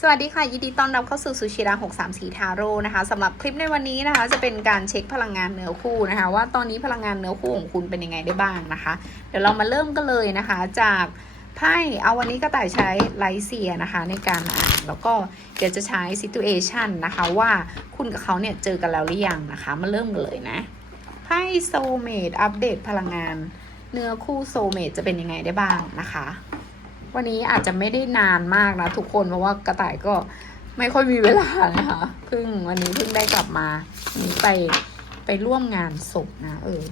สวัสดีค่ะ ยินดีต้อนรับเข้าสู่สุชิรา634 ทาโร่นะคะสำหรับคลิปในวันนี้นะคะ จะเป็นการเช็คพลังงานเนื้อคู่นะคะ ว่าตอนนี้พลังงานเนื้อคู่ของคุณเป็นยังไงได้บ้างนะคะ เดี๋ยวเรามาเริ่มกันเลยนะคะ จากไพ่เอาวันนี้ก็ต่ายใช้ไลเซียนะคะในการอ่านแล้วก็เดี๋ยวจะใช้ situation นะคะว่าคุณกับเขาเนี่ยเจอกันแล้วหรือยังนะคะ มาเริ่มกันเลยนะไพ่โซเมดอัปเดตพลังงานเนื้อคู่โซเมดจะเป็นยังไงได้บ้างนะคะ วันนี้อาจจะไม่ได้นานมากนะทุกคนเพราะว่ากระต่ายก็ไม่ค่อยมีเวลานะคะเพิ่งวันนี้เพิ่งได้กลับมาวันนี้ไปไปร่วมงานศพนะ เออ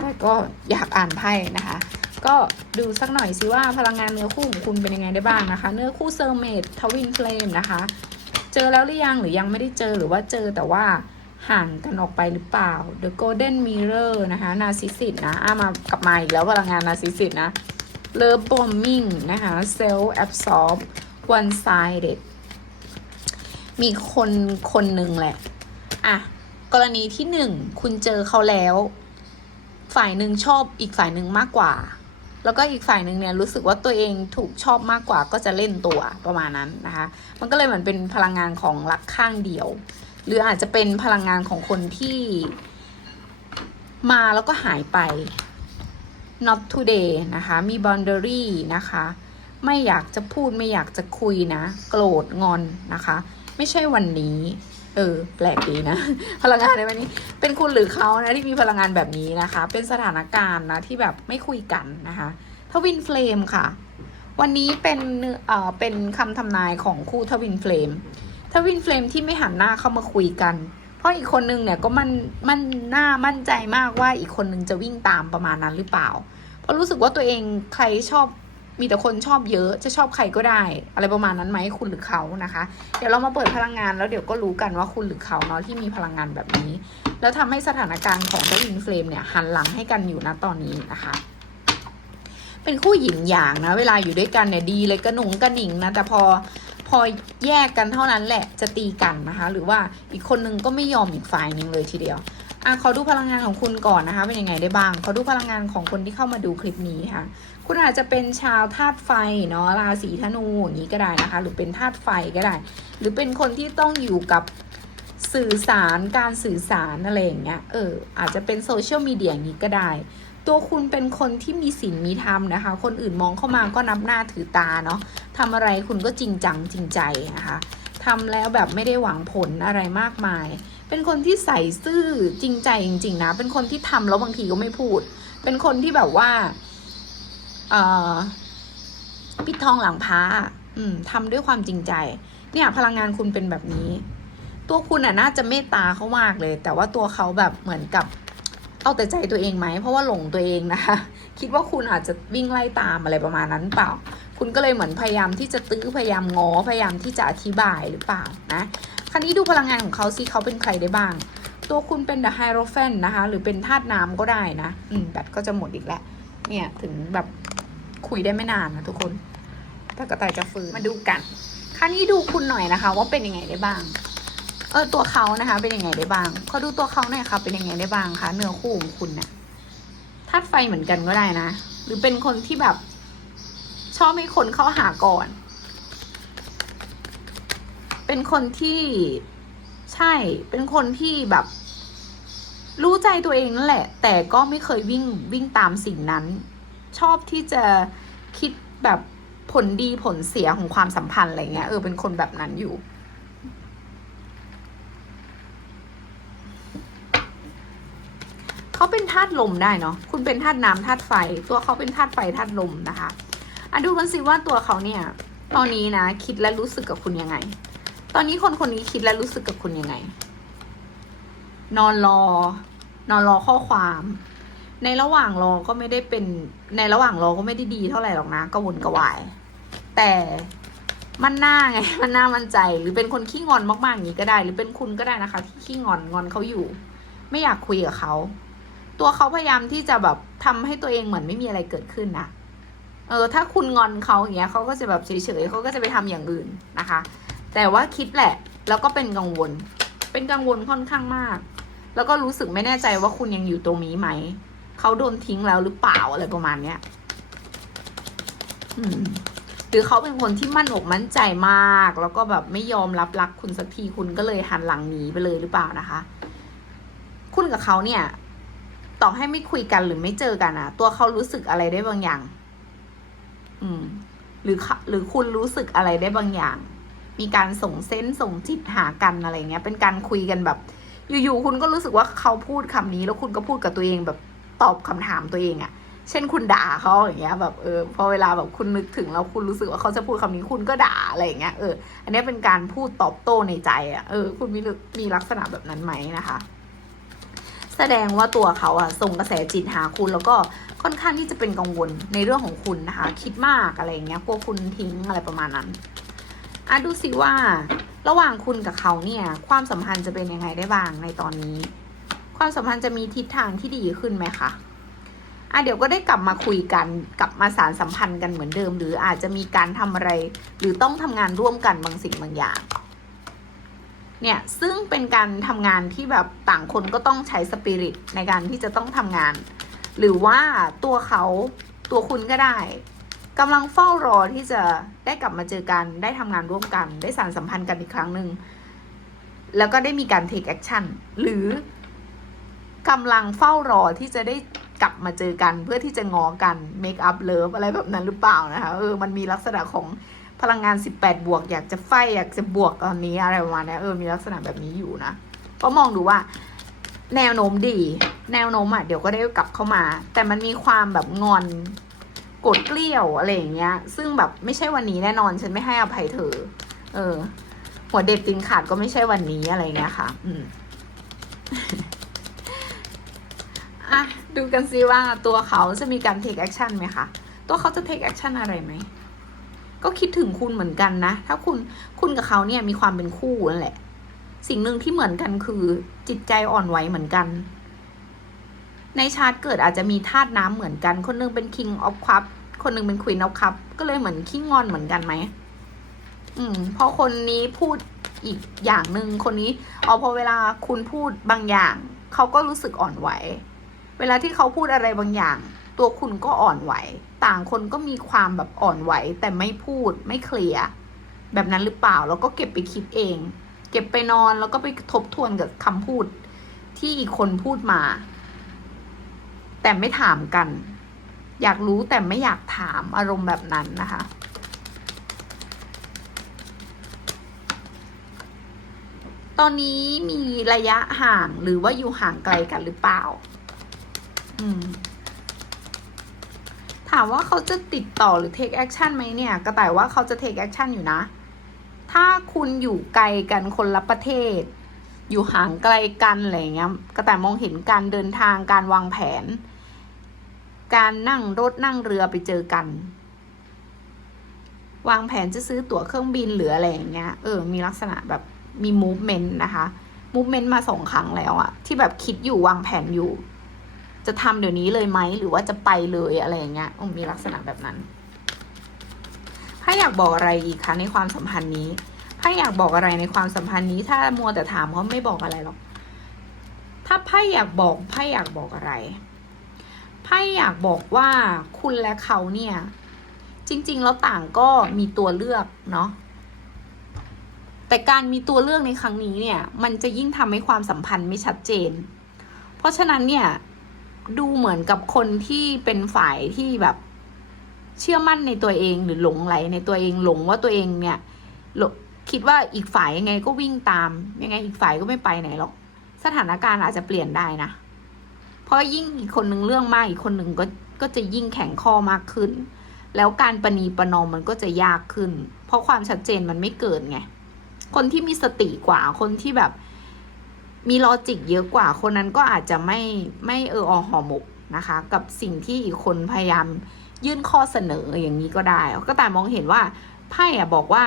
แต่ก็อยากอ่านไพ่นะคะ ก็ดูสักหน่อยสิว่าพลังงานเนื้อคู่ของคุณเป็นยังไงได้บ้างนะคะ เนื้อคู่เซอร์เมดทวินเฟลมนะคะ เจอแล้วหรือยังหรือยังไม่ได้เจอหรือว่าเจอแต่ว่าห่างกันออกไปหรือเปล่า The Golden Mirror นะคะ นาซิสิตนะอามากลับมาอีกแล้วพลังงานนาซิสิตนะ Love bombing นะคะ self absorb one sided มีคนคนหนึ่งแหละ อะ กรณีที่หนึ่งคุณเจอเขาแล้ว ฝ่ายหนึ่งชอบอีกฝ่ายหนึ่งมากกว่า แล้วก็อีกฝ่ายหนึ่งเนี่ยรู้สึกว่าตัวเองถูกชอบมากกว่าก็จะเล่นตัวประมาณนั้นนะคะ มันก็เลยเหมือนเป็นพลังงานของรักข้างเดียว หรืออาจจะเป็นพลังงานของคนที่มาแล้วก็หายไป not today นะคะ มี boundary นะคะ ไม่อยากจะพูดไม่อยากจะคุยนะ โกรธงอนนะคะ ไม่ใช่วันนี้ เออ แปลกดีนะ พลังงานในวันนี้ เป็นคุณหรือเขานะที่มีพลังงานแบบนี้นะคะ เป็นสถานการณ์นะที่แบบไม่คุยกันนะคะทวินเฟลมค่ะ วันนี้เป็นเอ่อเป็นคำทำนายของคู่ทวินเฟลมทวินเฟลมที่ไม่หันหน้าเข้ามาคุยกัน ราะอีกคนนึงเนี่ยก็มันมันหน้ามั่นใจมากว่าอีกคนนึงจะวิ่งตามประมาณนั้นหรือเปล่า เพราะรู้สึกว่าตัวเองใครชอบมีแต่คนชอบเยอะจะชอบใครก็ได้ อะไรประมาณนั้นไหมคุณหรือเขานะคะ เดี๋ยวเรามาเปิดพลังงานแล้วเดี๋ยวก็รู้กันว่าคุณหรือเขาเนาะที่มีพลังงานแบบนี้ แล้วทำให้สถานการณ์ของเจ้าอินเฟลมเนี่ยหันหลังให้กันอยู่นะตอนนี้นะคะ เป็นคู่หยินหยางนะ เวลาอยู่ด้วยกันเนี่ยดีเลยกระหนุงกระหนิงนะแต่พอ พอแยกกันเท่านั้นแหละจะตีกันนะคะ หรือว่าอีกคนนึงก็ไม่ยอมอีกฝ่ายหนึ่งเลยทีเดียวอะขอดูพลังงานของคุณก่อนนะคะ เป็นยังไงได้บ้างขอดูพลังงานของคนที่เข้ามาดูคลิปนี้ค่ะ คุณอาจจะเป็นชาวธาตุไฟเนาะราศีธนูอย่างนี้ก็ได้นะคะ หรือเป็นธาตุไฟก็ได้ หรือเป็นคนที่ต้องอยู่กับสื่อสารการสื่อสารอะไรอย่างเงี้ยเอออาจจะเป็นโซเชียลมีเดียอย่างนี้ก็ได้ ตัวคุณเป็นคนที่มีศีลมีธรรมนะคะ คนอื่นมองเข้ามาก็นับหน้าถือตาเนาะทำอะไรคุณก็จริงจังจริงใจนะคะทำแล้วแบบไม่ได้หวังผลอะไรมากมาย เป็นคนที่ใส่ซื่อจริงใจจริง ๆ นะ เป็นคนที่ทำแล้วบางทีก็ไม่พูด เป็นคนที่แบบว่าเอ่อปิดทองหลังพระอืมทำด้วยความจริงใจ เนี่ยพลังงานคุณเป็นแบบนี้ ตัวคุณอะน่าจะเมตตาเขามากเลย แต่ว่าตัวเขาแบบเหมือนกับ เอาแต่ใจตัวเองไหม เพราะว่าหลงตัวเองนะคะ คิดว่าคุณอาจจะวิ่งไล่ตามอะไรประมาณนั้นเปล่า คุณก็เลยเหมือนพยายามที่จะตื้อพยายามง้อพยายามที่จะอธิบายหรือเปล่านะคราวนี้ดูพลังงานของเขาสิเขาเป็นใครได้บ้าง ตัวคุณเป็น The Hierophant นะคะ หรือเป็นธาตุน้ำก็ได้นะ อืมแบตก็จะหมดอีกแล้ว เนี่ยถึงแบบคุยได้ไม่นานนะทุกคนถ้ากระต่ายจะฟื้นมาดูกันคราวนี้ดูคุณหน่อยนะคะ ว่าเป็นยังไงได้บ้าง เออตัวเขานะคะ เป็นยังไงได้บ้างขอดูตัวเขาหน่อยค่ะ เป็นยังไงได้บ้างคะเนื้อคู่ของคุณเนี่ยธาตุไฟเหมือนกันก็ได้นะ หรือเป็นคนที่แบบ ชอบให้คนเข้าหาก่อน เป็นคนที่ใช่ เป็นคนที่แบบ รู้ใจตัวเองนั่นแหละ แต่ก็ไม่เคยวิ่งวิ่งตามสิ่งนั้น ชอบที่จะคิดแบบผลดีผลเสียของความสัมพันธ์อะไรเงี้ยเออเป็นคนแบบนั้นอยู่ เขาเป็นธาตุลมได้เนาะคุณเป็นธาตุน้ำธาตุไฟ ตัวเขาเป็นธาตุไฟธาตุลมนะคะอะดูกันสิว่าตัวเขาเนี่ย ตอนนี้นะคิดและรู้สึกกับคุณยังไง ตอนนี้คนคนนี้คิดและรู้สึกกับคุณยังไง นอนรอ นอนรอข้อความ ในระหว่างรอก็ไม่ได้เป็นในระหว่างรอก็ไม่ได้ดีเท่าไหร่หรอกนะกระวนกระวาย แต่มันหน้าไง มันหน้ามันใจ หรือเป็นคนขี้งอนมากๆอย่างนี้ก็ได้ หรือเป็นคุณก็ได้นะคะ ที่ขี้งอนงอนเขาอยู่ ไม่อยากคุยกับเขา ตัวเขาพยายามที่จะแบบทำให้ตัวเองเหมือนไม่มีอะไรเกิดขึ้นนะเออถ้าคุณงอนเขาอย่างเงี้ยเขาก็จะแบบเฉยๆเขาก็จะไปทำอย่างอื่นนะคะ แต่ว่าคิดแหละ แล้วก็เป็นกังวล เป็นกังวลค่อนข้างมาก แล้วก็รู้สึกไม่แน่ใจว่าคุณยังอยู่ตรงนี้ไหมเขาโดนทิ้งแล้วหรือเปล่าอะไรประมาณเนี้ยอืมรือเขาเป็นคนที่มั่นอกมั่นใจมาก แล้วก็แบบไม่ยอมรับรักคุณสักทีคุณก็เลยหันหลังหนีไปเลยหรือเปล่านะคะ คุณกับเขาเนี่ย ต่อให้ไม่คุยกันหรือไม่เจอกันอะตัวเขารู้สึกอะไรได้บางอย่าง อืม หรือหรือคุณรู้สึกอะไรได้บางอย่าง มีการส่งเส้นส่งจิตหากันอะไรเงี้ย เป็นการคุยกันแบบ อยู่ๆคุณก็รู้สึกว่าเขาพูดคำนี้ แล้วคุณก็พูดกับตัวเองแบบตอบคำถามตัวเองอะเช่นคุณด่าเขาอย่างเงี้ยแบบเออพอเวลาแบบคุณนึกถึงแล้วคุณรู้สึกว่าเขาจะพูดคำนี้คุณก็ด่าอะไรอย่างเงี้ยเอออันนี้เป็นการพูดตอบโต้ในใจอะเออ คุณมีมีลักษณะแบบนั้นไหมนะคะ แสดงว่าตัวเขาอะส่งกระแสจิตหาคุณแล้วก็ค่อนข้างที่จะเป็นกังวลในเรื่องของคุณนะคะ คิดมากอะไรเงี้ยกลัวคุณทิ้งอะไรประมาณนั้นอะดูสิว่า ระหว่างคุณกับเขาเนี่ย ความสัมพันธ์จะเป็นยังไงได้บ้างในตอนนี้ ความสัมพันธ์จะมีทิศทางที่ดีขึ้นไหมคะอะเดี๋ยวก็ได้กลับมาคุยกันกลับมาสารสัมพันธ์กันเหมือนเดิม หรืออาจจะมีการทำอะไร หรือต้องทำงานร่วมกันบางสิ่งบางอย่าง เนี่ยซึ่งเป็นการทำงานที่แบบต่างคนก็ต้องใช้สปิริตในการที่จะต้องทำงาน หรือว่าตัวเขาตัวคุณก็ได้กำลังเฝ้ารอที่จะได้กลับมาเจอกันได้ทำงานร่วมกัน ได้สานสัมพันธ์กันอีกครั้งหนึ่งแล้วก็ได้มีการ take action หรือกำลังเฝ้ารอที่จะได้กลับมาเจอกันเพื่อที่จะงอกัน make up love อะไรแบบนั้นหรือเปล่านะคะเออมันมีลักษณะของ พลังงาน 18 บวก อยากจะไฟอยากจะบวกตอนนี้อะไรประมาณนี้เออมีลักษณะแบบนี้อยู่นะก็มองดูว่า แนวโน้มดี แนวโน้มอะเดี๋ยวก็ได้กลับเข้ามา แต่มันมีความแบบงอนกดเกลี้ยวอะไรอย่างเงี้ย ซึ่งแบบไม่ใช่วันนี้แน่นอนฉันไม่ให้อภัยเธอ เออ หัวเด็ดตินขาดก็ไม่ใช่วันนี้อะไรเงี้ยค่ะ อืมอะดูกันซิว่าตัวเขาจะมีการ take action ไหมคะ ตัวเขาจะ take action อะไรไหม ก็คิดถึงคุณเหมือนกันนะ ถ้าคุณคุณกับเขาเนี่ยมีความเป็นคู่นั่นแหละ สิ่งหนึ่งที่เหมือนกันคือ จิตใจอ่อนไหวเหมือนกัน ในชาร์ตเกิดอาจจะมีธาตุน้ำเหมือนกัน คนหนึงเป็น king of cup คนหนึงเป็น queen of cup ก็เลยเหมือนขี้งอนเหมือนกันไหมอืมพราะคนนี้พูดอีกอย่างหนึ่งคนนี้เอาพอเวลาคุณพูดบางอย่าง เขาก็รู้สึกอ่อนไหว เวลาที่เขาพูดอะไรบางอย่าง ตัวคุณก็อ่อนไหว ต่างคนก็มีความแบบอ่อนไหว แต่ไม่พูดไม่เคลียร์แบบนั้นหรือเปล่า แล้วก็เก็บไปคิดเอง เก็บไปนอนแล้วก็ไปทบทวนกับคำพูด ที่อีกคนพูดมา แต่ไม่ถามกัน อยากรู้แต่ไม่อยากถามอารมณ์แบบนั้นนะคะตอนนี้มีระยะห่างหรือว่าอยู่ห่างไกลกันหรือเปล่า อืมามว่าเขาจะติดต่อหรือ take action ไหมเนี่ยกระต่ายว่าเขาจะ take action อยู่นะ ถ้าคุณอยู่ไกลกันคนละประเทศ อยู่ห่างไกลกันอะไรเงี้ยกระต่ายมองเห็นการเดินทางการวางแผน การนั่งรถนั่งเรือไปเจอกัน วางแผนจะซื้อตั๋วเครื่องบินหรืออะไรอย่างเงี้ยเออมีลักษณะแบบมี movement นะคะ movement มาสองครั้งแล้วอะที่แบบคิดอยู่วางแผนอยู่ จะทำเดี๋ยวนี้เลยไหมหรือว่าจะไปเลยอะไรอย่างเงี้ยมมีลักษณะแบบนั้นถ้าอยากบอกอะไรอีกคะในความสัมพันธ์นี้ถ้าอยากบอกอะไรในความสัมพันธ์นี้ ถ้ามัวแต่ถามเขาไม่บอกอะไรหรอก ถ้าไพ่อยากบอกไพ่อยากบอกอะไรไพ่อยากบอกว่าคุณและเขาเนี่ย จริง ๆ แล้วต่างก็มีตัวเลือกเนาะแต่การมีตัวเลือกในครั้งนี้เนี่ย มันจะยิ่งทำให้ความสัมพันธ์ไม่ชัดเจน เพราะฉะนั้นเนี่ย ดูเหมือนกับคนที่เป็นฝ่ายที่แบบเชื่อมั่นในตัวเองหรือหลงไหลในตัวเองหลงว่าตัวเองเนี่ยคิดว่าอีกฝ่ายยังไงก็วิ่งตาม ยังไงอีกฝ่ายก็ไม่ไปไหนหรอก สถานการณ์อาจจะเปลี่ยนได้นะ เพราะยิ่งอีกคนหนึ่งเรื่องมากอีกคนหนึ่งก็ก็จะยิ่งแข็งข้อมากขึ้น แล้วการประนีประนอมมันก็จะยากขึ้น เพราะความชัดเจนมันไม่เกิดไงคนที่มีสติกว่าคนที่แบบ มีลอจิกเยอะกว่า คนนั้นก็อาจจะไม่ไม่เอออหอหมกนะคะ กับสิ่งที่อีกคนพยายามยื่นข้อเสนออย่างนี้ก็ได้ ก็แต่มองเห็นว่าไพ่อะบอกว่า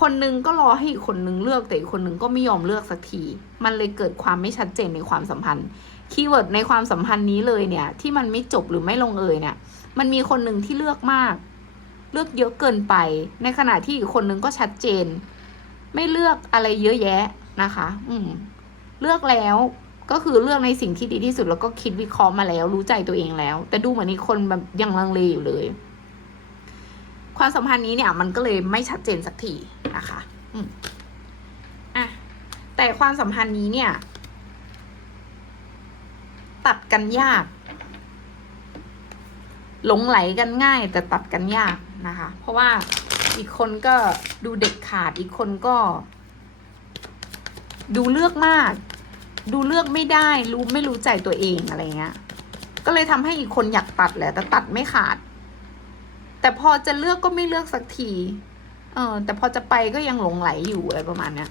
คนนึงก็รอให้อีกคนนึงเลือกแต่อีกคนนึงก็ไม่ยอมเลือกสักที มันเลยเกิดความไม่ชัดเจนในความสัมพันธ์ คีย์เวิร์ดในความสัมพันธ์นี้เลยเนี่ย ที่มันไม่จบหรือไม่ลงเอยเนี่ย มันมีคนหนึ่งที่เลือกมาก เลือกเยอะเกินไป ในขณะที่อีกคนนึงก็ชัดเจน ไม่เลือกอะไรเยอะแยะ นะคะ อืมเลือกแล้วก็คือเลือกในสิ่งที่ดีที่สุดแล้วก็คิดวิเคราะห์มาแล้ว รู้ใจตัวเองแล้ว แต่ดูเหมือนอีกคนแบบยังลังเลอยู่เลย ความสัมพันธ์นี้เนี่ย มันก็เลยไม่ชัดเจนสักทีนะคะ อืมอะแต่ความสัมพันธ์นี้เนี่ย ตัดกันยาก หลงไหลกันง่าย แต่ตัดกันยากนะคะ เพราะว่าอีกคนก็ดูเด็กขาดอีกคนก็ ดูเลือกมาก ดูเลือกไม่ได้รู้ไม่รู้ใจตัวเองอะไรเงี้ย ก็เลยทำให้อีกคนอยากตัดแหละ แต่ตัดไม่ขาด แต่พอจะเลือกก็ไม่เลือกสักทีเออแต่พอจะไปก็ยังหลงไหลอยู่อะไรประมาณเนี้ย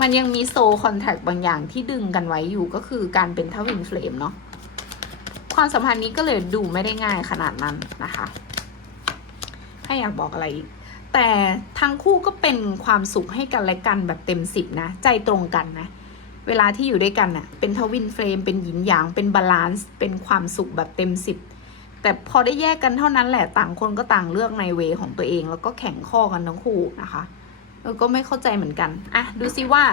มันยังมีโซคอนแทคบางอย่างที่ดึงกันไว้อยู่ก็คือการเป็นทวินเฟลมเนาะความสัมพันธ์นี้ก็เลยดูไม่ได้ง่ายขนาดนั้นนะคะ ให้อยากบอกอะไรอีก แต่ทั้งคู่ก็เป็นความสุขให้กันและกันแบบเต็มสิบนะ ใจตรงกันนะ เวลาที่อยู่ด้วยกันน่ะ เป็นทวินเฟรม เป็นหยินหยาง เป็นบาลานซ์ เป็นความสุขแบบเต็มสิบ แต่พอได้แยกกันเท่านั้นแหละ ต่างคนก็ต่างเลือกในเวของตัวเอง แล้วก็แข่งข้อกันทั้งคู่นะคะเออก็ไม่เข้าใจเหมือนกัน อะ ดูซิว่า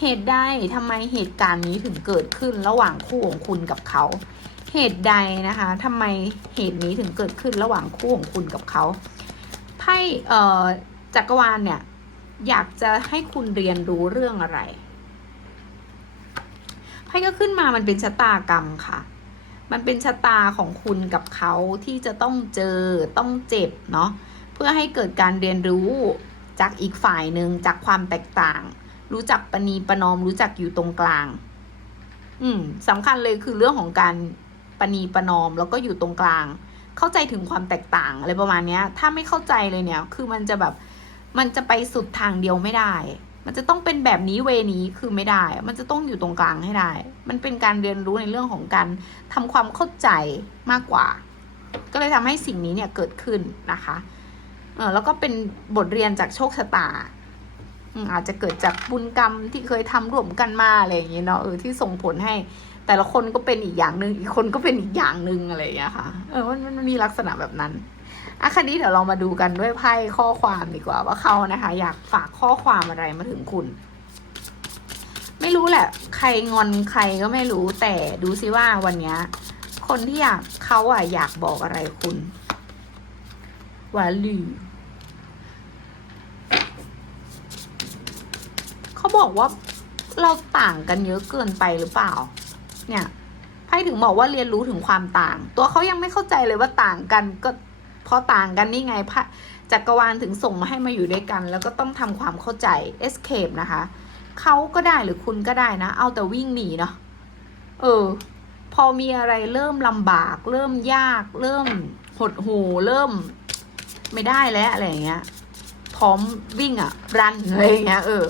เหตุใดทำไมเหตุการณ์นี้ถึงเกิดขึ้นระหว่างคู่ของคุณกับเขา เหตุใดนะคะทำไมเหตุนี้ถึงเกิดขึ้นระหว่างคู่ของคุณกับเขา ไพ่เอ่อจักรวาลเนี่ย อยากจะให้คุณเรียนรู้เรื่องอะไรไพ่ก็ขึ้นมามันเป็นชะตากรรมค่ะ มันเป็นชะตาของคุณกับเขาที่จะต้องเจอต้องเจ็บเนาะเพื่อให้เกิดการเรียนรู้จากอีกฝ่ายหนึ่งจากความแตกต่าง รู้จักปณีประนอมรู้จักอยู่ตรงกลาง อืมสำคัญเลยคือเรื่องของการปณีประนอมแล้วก็อยู่ตรงกลาง เข้าใจถึงความแตกต่างอะไรประมาณเนี้ย ถ้าไม่เข้าใจเลยเนี่ย คือมันจะแบบมันจะไปสุดทางเดียวไม่ได้ มันจะต้องเป็นแบบนี้เวนี้คือไม่ได้ มันจะต้องอยู่ตรงกลางให้ได้ มันเป็นการเรียนรู้ในเรื่องของการทำความเข้าใจมากกว่า ก็เลยทำให้สิ่งนี้เนี่ยเกิดขึ้นนะคะเออแล้วก็เป็นบทเรียนจากโชคชะตาอืมอาจจะเกิดจากบุญกรรมที่เคยทำร่วมกันมาอะไรอย่างเงี้ยเนาะเออที่ส่งผลให้ แต่ละคนก็เป็นอีกอย่างหนึ่งอีกคนก็เป็นอีกอย่างหนึ่งอะไรอย่างเงี้ยค่ะ เออมันมันมีลักษณะแบบนั้นอะคันนี้เดี๋ยวเรามาดูกันด้วยไพ่ข้อความดีกว่า ว่าเขานะคะ อยากฝากข้อความอะไรมาถึงคุณ ไม่รู้แหละ ใครงอนใครก็ไม่รู้แต่ดูซิว่าวันเนี้ย คนที่อยากเขาอะอยากบอกอะไรคุณวาลือเขาบอกว่าเราต่างกันเยอะเกินไปหรือเปล่า เนี่ยไพ่ถึงบอกว่าเรียนรู้ถึงความต่าง ตัวเขายังไม่เข้าใจเลยว่าต่างกันก็พราะต่างกันนี่ไงพระจักรวาลถึงส่งมาให้มาอยู่ด้วยกัน แล้วก็ต้องทำความเข้าใจ escape นะคะเขาก็ได้หรือคุณก็ได้นะ เอาแต่วิ่งหนีเนาะเออ พอมีอะไรเริ่มลำบาก เริ่มยาก เริ่มหดหูเริ่ม ไม่ได้แล้วอะไรอย่างเงี้ย พร้อมวิ่งอะรันอะไรอย่างเงี้ยเออ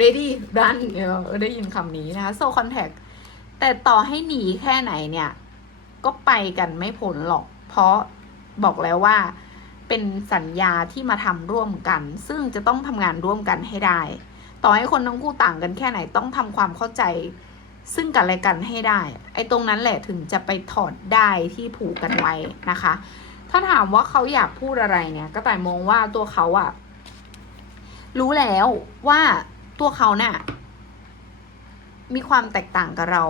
ready run เออได้ยินคำนี้นะคะ so contact แต่ต่อให้หนีแค่ไหนเนี่ย ก็ไปกันไม่พ้นหรอก เพราะบอกแล้วว่า เป็นสัญญาที่มาทำร่วมกัน ซึ่งจะต้องทำงานร่วมกันให้ได้ ต่อให้คนทั้งคู่ต่างกันแค่ไหนต้องทำความเข้าใจ ซึ่งกันและกันให้ได้ ไอ้ตรงนั้นแหละถึงจะไปถอดได้ที่ผูกกันไว้นะคะ ถ้าถามว่าเขาอยากพูดอะไรเนี่ย ก็แต่มองว่าตัวเขาอะรู้แล้วว่าตัวเขาเนี่ย มีความแตกต่างกับเรา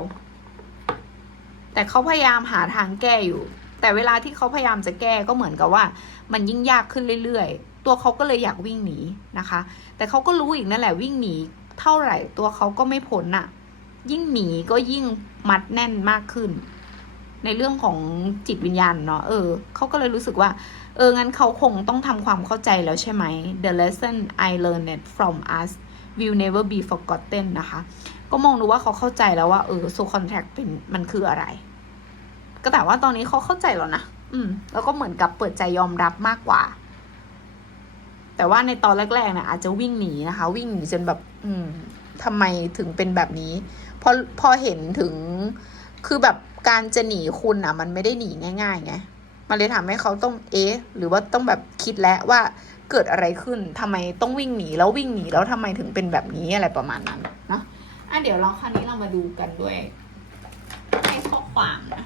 แต่เขาพยายามหาทางแก้อยู่ แต่เวลาที่เขาพยายามจะแก้ก็เหมือนกับว่า มันยิ่งยากขึ้นเรื่อยๆ ตัวเขาก็เลยอยากวิ่งหนีนะคะ แต่เขาก็รู้อีกนั่นแหละวิ่งหนีเท่าไหร่ตัวเขาก็ไม่พ้นอะยิ่งหนีก็ยิ่งมัดแน่นมากขึ้น ในเรื่องของจิตวิญญาณเนาะเออเขาก็เลยรู้สึกว่า เอองั้นเขาคงต้องทำความเข้าใจแล้วใช่ไหม The lesson I learned from us will never be forgotten นะคะ ก็มองดูว่าเขาเข้าใจแล้วว่าเออ so contract เป็นมันคืออะไร ก็แต่ว่าตอนนี้เขาเข้าใจแล้วนะอืม แล้วก็เหมือนกับเปิดใจยอมรับมากกว่า แต่ว่าในตอนแรกๆเนี่ยอาจจะวิ่งหนีนะคะ วิ่งหนีจนแบบ อืมทำไมถึงเป็นแบบนี้พอพอเห็นถึงคือแบบการจะหนีคุณอะ มันไม่ได้หนีง่ายๆไงมันเลยทำให้เขาต้องเอ๊ะหรือว่าต้องแบบคิดแล้วว่าเกิดอะไรขึ้นทำไมต้องวิ่งหนีแล้ววิ่งหนีแล้วทำไมถึงเป็นแบบนี้อะไรประมาณนั้น อะเดี๋ยวเราคราวนี้เรามาดูกันด้วยให้ข้อความนะ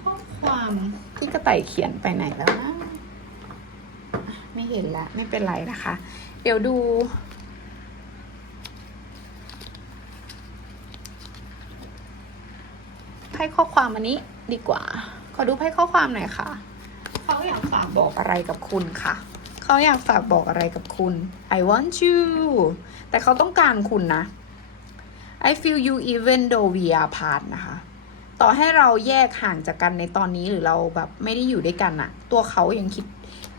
ข้อความที่กระต่ายเขียนไปไหนแล้วนะอะไม่เห็นละไม่เป็นไรนะคะ เดี๋ยวดูไพ่ข้อความอันนี้ดีกว่า ขอดูไพ่ข้อความหน่อยค่ะ เขาอยากฝากบอกอะไรกับคุณค่ะเขาอยากฝากบอกอะไรกับคุณ I want you แต่เขาต้องการคุณนะ I feel you even though we are apart นะคะ ต่อให้เราแยกห่างจากกันในตอนนี้หรือเราแบบไม่ได้อยู่ด้วยกันอะตัวเขายังคิด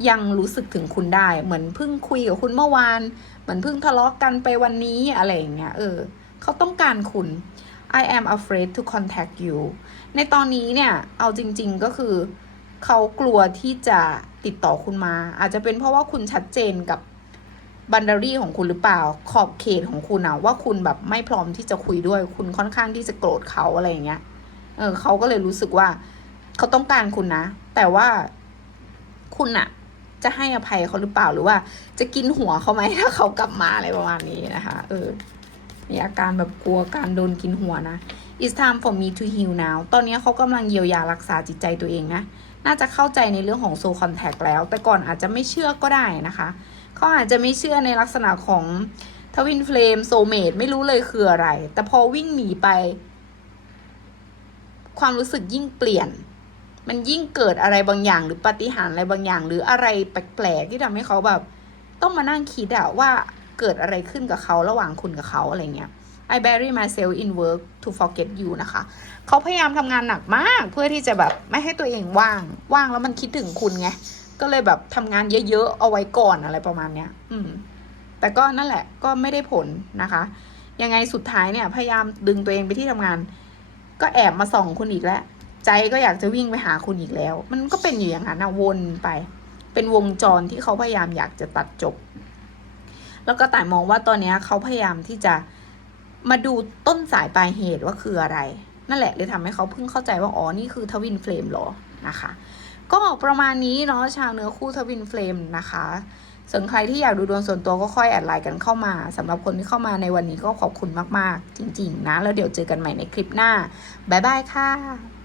ยังรู้สึกถึงคุณได้ เหมือนเพิ่งคุยกับคุณเมื่อวาน เหมือนเพิ่งทะเลาะกันไปวันนี้อะไรอย่างเงี้ย เออ เขาต้องการคุณ I am afraid to contact you ในตอนนี้เนี่ย เอาจริง ๆก็คือ เขากลัวที่จะติดต่อคุณมา อาจจะเป็นเพราะว่าคุณชัดเจนกับ บันดารี่ของคุณหรือเปล่า ขอบเขตของคุณอะว่าคุณแบบไม่พร้อมที่จะคุยด้วย คุณค่อนข้างที่จะโกรธเขาอะไรอย่างเงี้ย เออเขาก็เลยรู้สึกว่า เขาต้องการคุณนะ แต่ว่าคุณอะจะให้อภัยเขาหรือเปล่าหรือว่า จะกินหัวเขาไหมถ้าเขากลับมาอะไรประมาณนี้นะคะ เออ มีอาการแบบกลัวการโดนกินหัวนะ It's time for me to heal now ตอนนี้เขากำลังเยียวยารักษาจิตใจตัวเองนะ น่าจะเข้าใจในเรื่องของ soul contact แล้ว แต่ก่อนอาจจะไม่เชื่อก็ได้นะคะ เขาอาจจะไม่เชื่อในลักษณะของทวินเฟลมโซเมดไม่รู้เลยคืออะไร แต่พอวิ่งหนีไป ความรู้สึกยิ่งเปลี่ยน มันยิ่งเกิดอะไรบางอย่าง หรือปฏิหารอะไรบางอย่าง หรืออะไรแปลกๆที่ทำให้เขาแบบ ต้องมานั่งคิดอะว่าเกิดอะไรขึ้นกับเขาระหว่างคุณกับเขาอะไรเงี้ย I bury myself in work to forget you นะคะ เขาพยายามทำงานหนักมากเพื่อที่จะแบบไม่ให้ตัวเองว่าง ว่างแล้วมันคิดถึงคุณไง ก็เลยแบบทำงานเยอะๆเอาไว้ก่อนอะไรประมาณเนี้ย อืม แต่ก็นั่นแหละ ก็ไม่ได้ผลนะคะ ยังไงสุดท้ายเนี่ย พยายามดึงตัวเองไปที่ทำงาน ก็แอบมาส่องคุณอีกแล้ว ใจก็อยากจะวิ่งไปหาคุณอีกแล้ว มันก็เป็นอยู่อย่างนั้นนะวนไป เป็นวงจรที่เขาพยายามอยากจะตัดจบ แล้วก็แต่ายมองว่าตอนนี้เขาพยายามที่จะมาดูต้นสายปลายเหตุว่าคืออะไร นั่นแหละเลยทำให้เขาเพิ่งเข้าใจว่าอ๋อนี่คือทวินเฟลมหรอนะคะ ก็ประมาณนี้เนาะชาวเนื้อคู่ทวินเฟลมนะคะส่วนใครที่อยากดูดวงส่วนตัวก็ค่อยแอดไลน์กันเข้ามาสำหรับคนที่เข้ามาในวันนี้ก็ขอบคุณมาก ๆ จริง ๆ นะ แล้วเดี๋ยวเจอกันใหม่ในคลิปหน้า บ๊ายบายค่ะ